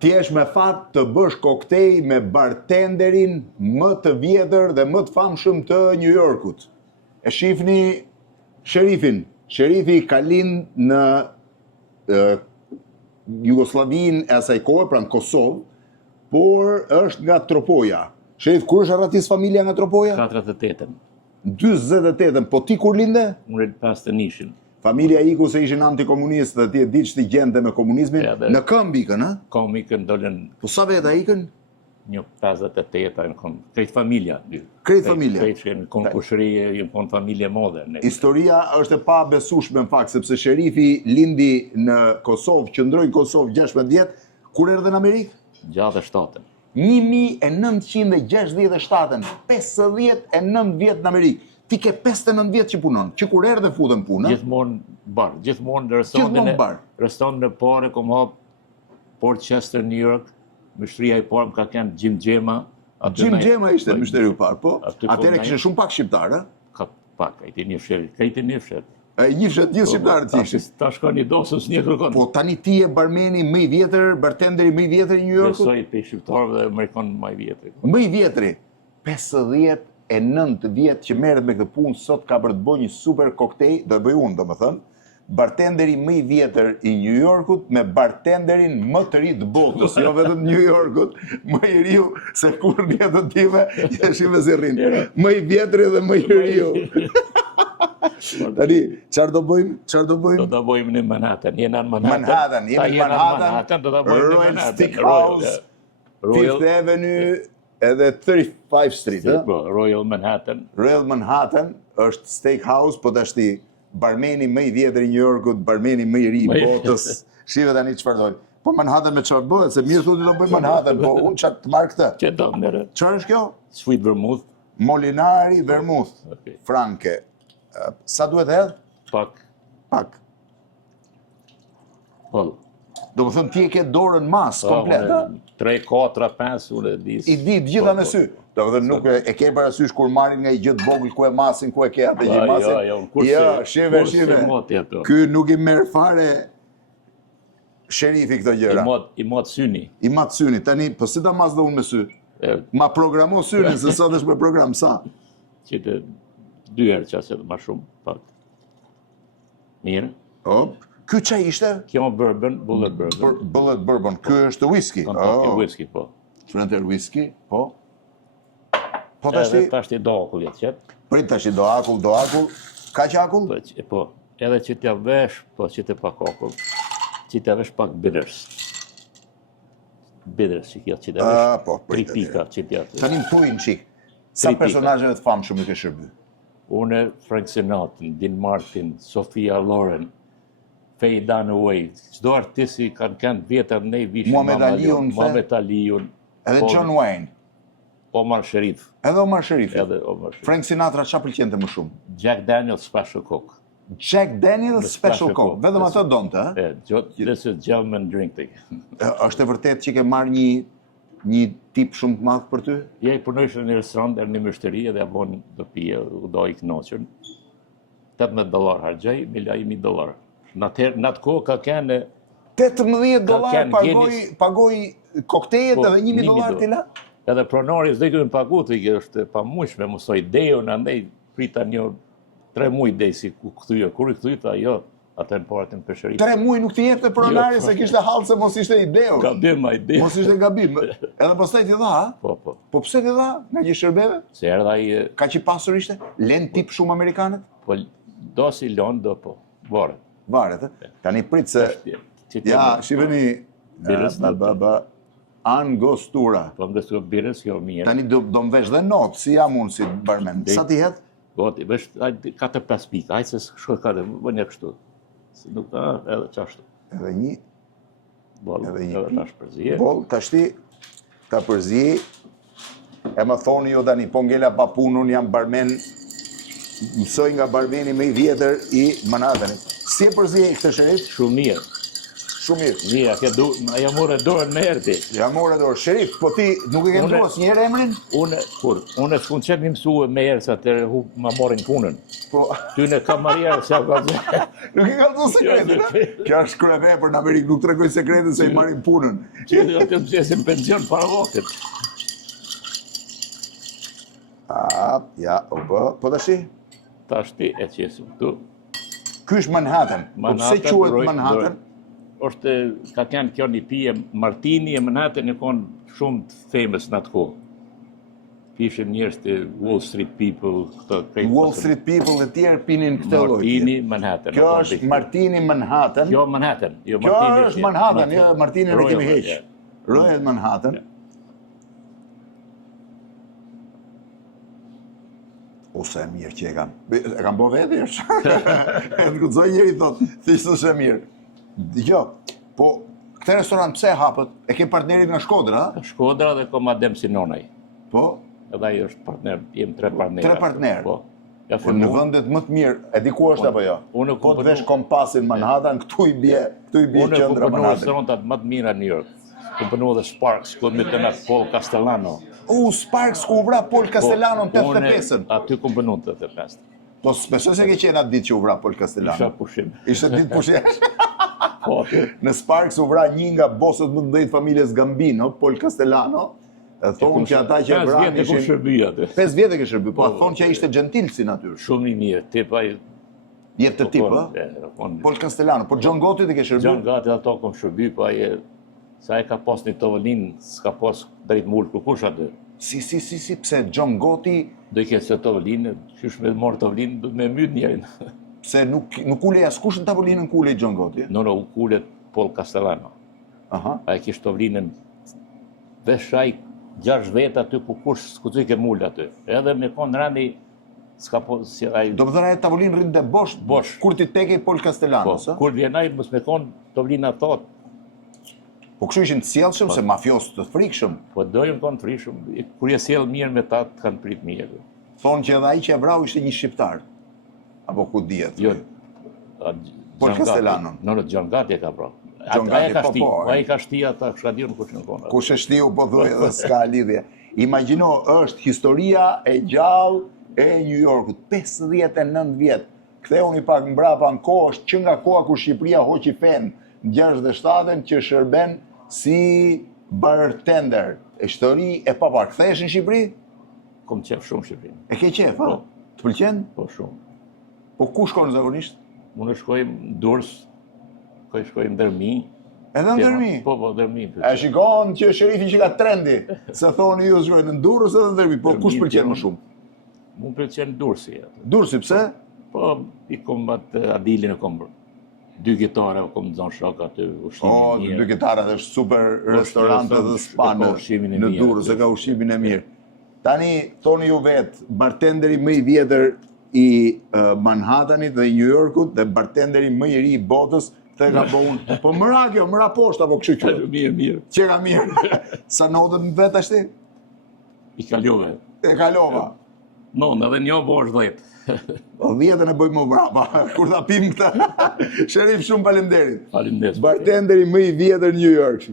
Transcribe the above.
Ti jesh me fat të bësh koktej me bartenderin më të vjetër dhe më të famshëm të New Yorkut. E shifni Sherifin. Sherifi ka lind në Jugosllavinë e asaj kohe, pra në Kosovë, por është nga Tropoja. Sherif, kur është arratis familja nga Tropoja? 48. 48, po ti kur linde? Unë pas të nishin. Familja iku se ishin antikomunistë dhe ti e ditë që ti gjente me komunizmin, në këmbë ikën, ha? Kom ikën dolen Po sa veta ikën? një 58 në kom. Krejt familja. Krejt familja. Krejt që në kom kushëri, në kom familje modhe. Historia është e pa besueshme në fakt, sepse Sherifi lindi në Kosovë, qëndroi në Kosovë 16 vjet, kur erdhe në Amerikë? 67. 1967, 59 vjet në Amerikë. Ti ke 59 vjet që punon, që kur erdhe futën punë. Gjithmonë bar, gjithmonë restorantin e parë kom hap Port Chester, New York, mështria i parë më ka kënë Jim Gjema. Jim Gjema ishte mështeri i parë, po? Atëre kishe shumë pak shqiptarë, Ka pak, a i ti një fshet, ka i ti një fshet. E njifshet gjithë shqiptarët që ishin. Ta shka një dosës një kërkon. Po tani ti e barmeni më i vjetër, bartenderi më i vjetër i New Yorkut? Besoj pe shqiptarëve dhe Amerikanë më i vjetri. Më i vjetri, 59 vjet që merret me këtë punë, sot ka për të bëjë një super koktej, do të bëj unë, domethënë, bartenderi më i vjetër i New Yorkut me bartenderin më të ri të botës, jo vetëm New Yorkut, më i riu se kur në jetën time, jeshime si rrin. Më i vjetri dhe më i riu. Tani, çfarë do bëjmë? Do të bëjmë në Manhattan, jena në Manhattan, jemi në Manhattan, do të bëjmë në Royal Manhattan. Steakhouse, Fifth Avenue, edhe 35 Street, Royal Manhattan. Royal Manhattan është steakhouse, po tashti barmeni më i vjetër i New Yorkut, barmeni më i ri i botës. Shive tani çfarë do. Po Manhattan me çfarë bëhet? Se mirë thotë do bëj Manhattan, po unë çat të marr këtë. Që do merë. Çfarë është kjo? Sweet vermouth. Molinari vermouth. Franke. Sa duhet hedh? Pak. Po. Do më thënë ti e ke dorën mas, komplet, 3, 4, 5, unë e dis. I di gjitha me sy. Do më thënë nuk e ke parasysh kur marrin nga i gjithë vogël ku e masin, ku e ke atë gjithë masin. Jo, shive. Ky nuk i merr fare Sherifi këto gjëra. I mot syni. I mat syni. Tani, po si ta mas dhe unë me sy? Ma programo syni, se sot është me program, sa? Që të 2 herë qasë më shumë, pak. Mirë. Ky çaj ishte? Kjo bourbon, bullet bourbon. Bullet bourbon. Ky është whisky. Whisky, po. Frontier whisky, po. Po tashti do akull jetë qëtë. Prit tashti do akull. Ka që akull? Po, edhe që t'ja vesh, po që t'ja pak akull. Që t'ja vesh pak bitters. Bitters që t'ja vesh 3 pika që t'ja. Tani më thuj në qik. Sa personazheve të famshëm i ke shërby? Une, Frank Sinatra, Dean Martin, Sophia Loren, Faye Dunaway, çdo artisti kanë vjetër ne vishin Muhammad Aliun, edhe John Wayne, Omar Sharif. Edhe Omar Sharif. Frank Sinatra ç'a pëlqente më shumë? Jack Daniel's Special Coke. Jack Daniel's Special Coke. Vetëm ato donte, ha? This is gentleman drink. Është e vërtetë që ke marrë një tip shumë të madh për ty? Ja i punojsh në një restorant në një mështeri dhe ja bon do pije, do i kënaqur. $18 harxhoj, me laj $1,000. Në atë kohë ka kanë $18 pagoj koktejet edhe $1,000 t'i la? Edhe pronari s'do i kënë pagu të i është pa mushme, mësoj dejo në andej prita një 3 muj dej si ku këthyja, kur i këthyta, jo, atë në partin peshërit. 3 muj nuk t'i jepte pronari se kishte halë se mos ishte ideo. Gabim a ideo. Mos ishte gabim. Edhe pastaj t'i dha, ha? Po. Po pse t'i dha? Nga një shërbeve? Se erdha i... Ka që pasur ishte? Len tip shumë Amerikanët? Po, do si lon, do po. Varet. Varet, tani prit se... Ja, shiveni... Angostura. Po më desu birës, jo mirë. Tani do më vesh dhe notë, si jam unë si barmen. Sa ti hetë? Goti, vesh 4-5 pika, hajtë se shkoj kare, bënje kështu. Se nuk ta, edhe qashtu. Edhe një. Edhe tash përzije. Bol, tashti, ta përzije. E më thoni jo tani, po ngella pa punë, unë jam barmen, mësoj nga barmeni më i vjetër i Manhattanit. Si e përzije i këtë shërif? Shumë mirë. Shumë mirë. Mira, ja morë dorën me herë ti. Ja morë dorë. Sherif, po ti nuk e ke mësuar asnjëherë emrin? Unë s'kun qep një mësue me herë sa të ma morin punën. Po, Ty në kamarierë se ka nuk i ka thënë sekretin, a? Kjo është kreve për në Amerikë, nuk tregoj sekretin se i marrin punën. që atë të jesim pension para vakit. Ja, o bë, po tash? Tash ti e qesim këtu. Ky është Manhattan. Po pse quhet Manhattan? Është ka kanë kjo një pije Martini e Manhattan e konë shumë famous në atë kohë. Kishin njerëz të Wall Street People, këto Wall Street People e tjerë pinin këtë lloj. Martini Manhattan. Kjo është Martini Manhattan. Jo Manhattan, jo Kjo Martini. është Manhattan, jo Martini ne kemi heq. ja. Royal Manhattan. Ose e mirë që e kam bo vetë, është. E të gudzoj njëri thot, thishtë është e mirë. Jo, po, këte restorant pse hapët? E ke partnerit nga Shkodra, a? Shkodra dhe ko Madem Sinonaj. Po? Edhe ai është partner, jem 3 partnerë. 3 partnerë? Po. Ja Po në vendet më të mirë, e di ku është apo jo? Unë Po të vesh kompasin Manhattan, këtu i bje Unë qendra ku punu Manhattan. restorantat më të mira në New York. Ku punu edhe Sparks, ku me të nga Paul Castellano. Sparks ku vra Paul Castellano në Unë 85-ën. aty ku punu në 85. Po s'besoj se ke qenë atë ditë që u vra Paul Isha Castellano. pushim. Ishte ditë pushesh. Po, Në Sparks u vra një nga bosët më të mëdhenj të familjes Gambino, Paul Castellano. E thonë që ata që e 5 vranë vjetë e ku ishin... shërby aty. 5 vjetë e ke shërby, po thonë që ishte gentil si natyrë. Shumë i mirë, tipa i... Jep të tip, ë? Paul Castellano, po John Gotti e ke shërby? Gjan gati ato kom shërby, po ai sa e ka pas një tovëlin, s'ka pas drejt mull kush aty. Si, pse John Gotti, Do i ke se tovëlin, qysh me morë tovëlin, do me myt njerin. pse nuk ulej askush në tavolinën ku ulej John Gotti? No, u kulet Paul Castellano. Aha. Ai kish tovëlinën vesh ai 6 vetë aty ku kush s'kuci ke mul aty. Edhe me kon rani s'ka po si ai. Do të thënë ai tavolinë rrinte bosh, kur ti tekej Paul Castellano, Po, sa? kur vjen ai mos me kon tovëlina thot. Po kështu ishin të sjellshëm se mafios të frikshëm. Po dojmë kon frishëm, kur je sjell mirë me ta kanë prit mirë. Thonë që edhe ai që e vrau ishte një shqiptar. Apo ku dihet? Jo. Paul Castellano. No, John Gatti e ka pra. John Ai Gatti, ka po, shti, po, ai ka shti ata shkadiun kush në kona. Kush e shtiu po thuaj edhe s'ka lidhje. Imagjino, është historia e gjallë e New Yorkut, 59 vjet. Ktheuni pak mbrapa në kohë, është që nga koha kur Shqipëria hoqi fen në 67-ën që shërben si bartender. E histori e papar. Kthehesh në Shqipëri? Kom qef shumë Shqipërinë. E ke qef, a? Të pëlqen? Po shumë. Po ku shkon zakonisht? Unë shkoj në Durrës, shkoj në Dërmi. Edhe në Dërmi? Po, Dërmi. E shikon që sherifi që ka trendi, se thoni ju shkojnë në Durrës edhe në Dërmi, po kush pëlqen më shumë? Mu pëlqen Durrësi. Durrësi, pse? Po, i kom atë Adilin e kom 2 gitare, kom zonë shok aty, ushqimin mirë. 2 gitarat është super restorant edhe spa në Durrës, e ka ushqimin e mirë. Tani, thoni ju vetë, bartenderi më i vjetër i Manhattanit dhe New Yorkut dhe bartenderi më i ri i botës, të ka bo unë. Po mëra kjo, mëra poshtë, apo kështu që? Mirë. Që ka mirë. Sa notët në vetë ashti? I kalove. E kalova. No, edhe një bosh 10. O 10-ën e bëjmë më brapa, kur ta pim këta. Sherif, shumë faleminderit. Faleminderit. Bartenderi më i vjetër New York.